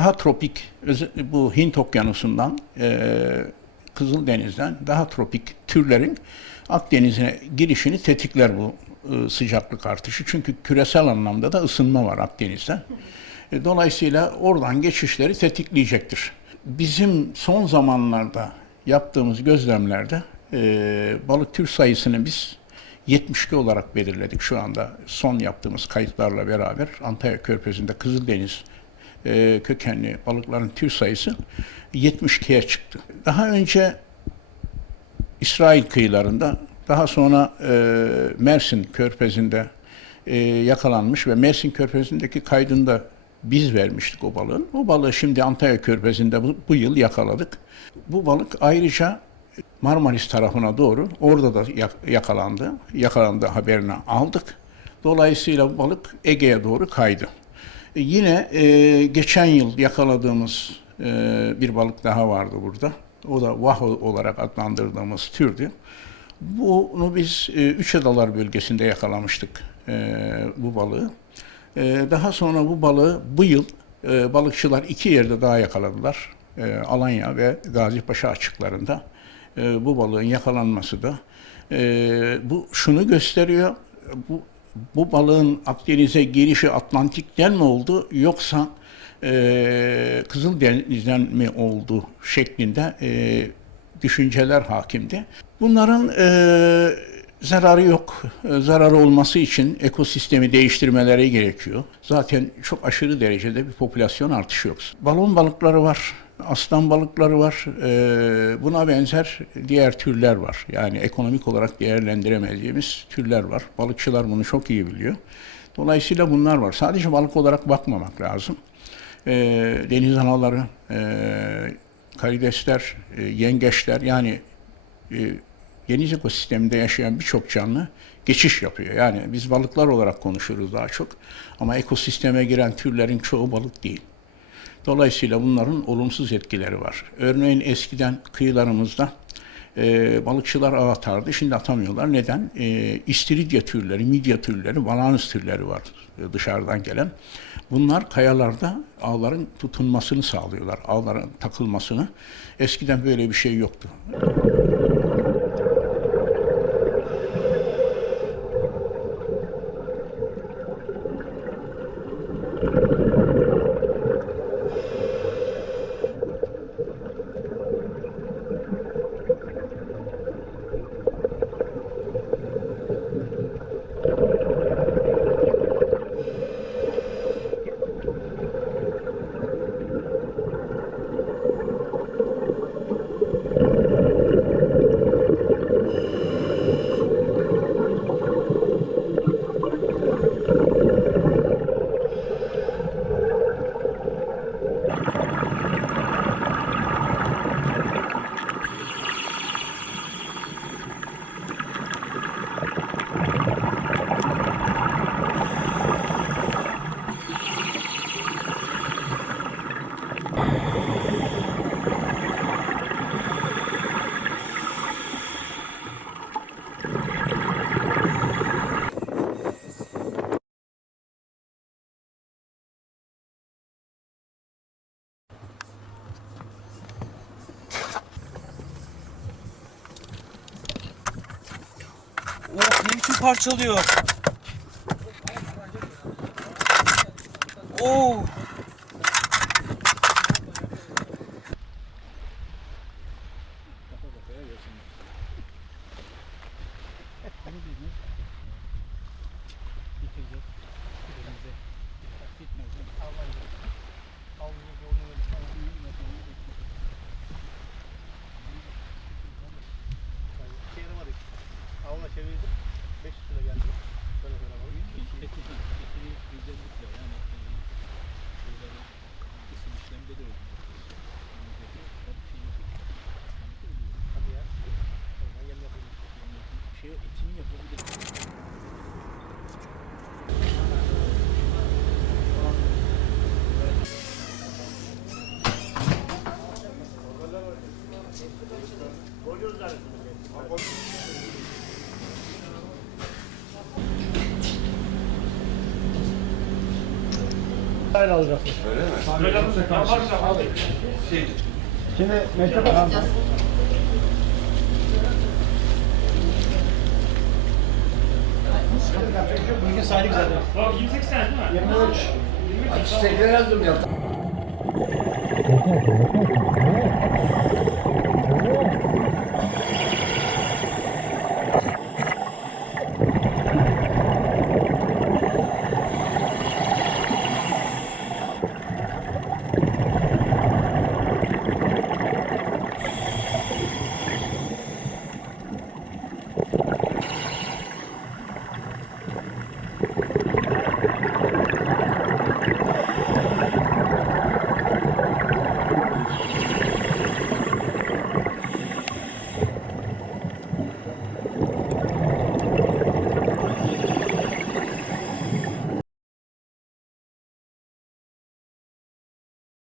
daha tropik bu Hint Okyanusu'ndan e, Kızıldeniz'den daha tropik türlerin Akdeniz'e girişini tetikler bu e, sıcaklık artışı. Çünkü küresel anlamda da ısınma var Akdeniz'de. E, dolayısıyla oradan geçişleri tetikleyecektir. Bizim son zamanlarda yaptığımız gözlemlerde e, balık tür sayısını biz 72 olarak belirledik şu anda son yaptığımız kayıtlarla beraber Antalya Körfezi'nde Kızıldeniz e, kökenli balıkların tür sayısı 72'ye çıktı. Daha önce İsrail kıyılarında, daha sonra e, Mersin Körfezi'nde e, yakalanmış ve Mersin Körfezi'ndeki kaydında biz vermiştik o balığın. O balığı şimdi Antalya Körfezi'nde bu, bu yıl yakaladık. Bu balık ayrıca Marmaris tarafına doğru orada da yak- yakalandı. Yakalandı haberini aldık. Dolayısıyla balık Ege'ye doğru kaydı. E, Yine e, geçen yıl yakaladığımız e, bir balık daha vardı burada. O da vaho olarak adlandırdığımız türdü. Bunu biz e, Üç Adalar bölgesinde yakalamıştık e, bu balığı. E, daha sonra bu balığı bu yıl e, balıkçılar iki yerde daha yakaladılar. E, Alanya ve Gazipaşa açıklarında. E, bu balığın yakalanması da e, bu şunu gösteriyor. Bu bu balığın Akdeniz'e girişi Atlantik'ten mi oldu yoksa e, Kızıldeniz'den mi oldu şeklinde e, düşünceler hakimdi. Bunların e, zararı yok. E, zararı olması için ekosistemi değiştirmeleri gerekiyor. Zaten çok aşırı derecede bir popülasyon artışı yok. Balon balıkları var. Aslan balıkları var. E, buna benzer diğer türler var. Yani ekonomik olarak değerlendiremediğimiz türler var. Balıkçılar bunu çok iyi biliyor. Dolayısıyla bunlar var. Sadece balık olarak bakmamak lazım. E, deniz anaları, e, karidesler, e, yengeçler yani e, deniz ekosisteminde yaşayan birçok canlı geçiş yapıyor. Yani biz balıklar olarak konuşuruz daha çok ama ekosisteme giren türlerin çoğu balık değil. Dolayısıyla bunların olumsuz etkileri var. Örneğin eskiden kıyılarımızda e, balıkçılar ağ atardı. Şimdi atamıyorlar. Neden? E, istiridye türleri, midye türleri, balanus türleri var e, dışarıdan gelen. Bunlar kayalarda ağların tutunmasını sağlıyorlar. Ağların takılmasını. Eskiden böyle bir şey yoktu. Of ne biçim parçalıyor. Hayır alacaksın. Öyle mi? Şimdi Mehtap Hanım. Bugün saydık zaten. 28 tane değil mi? 23. Çiçekler aldım ya.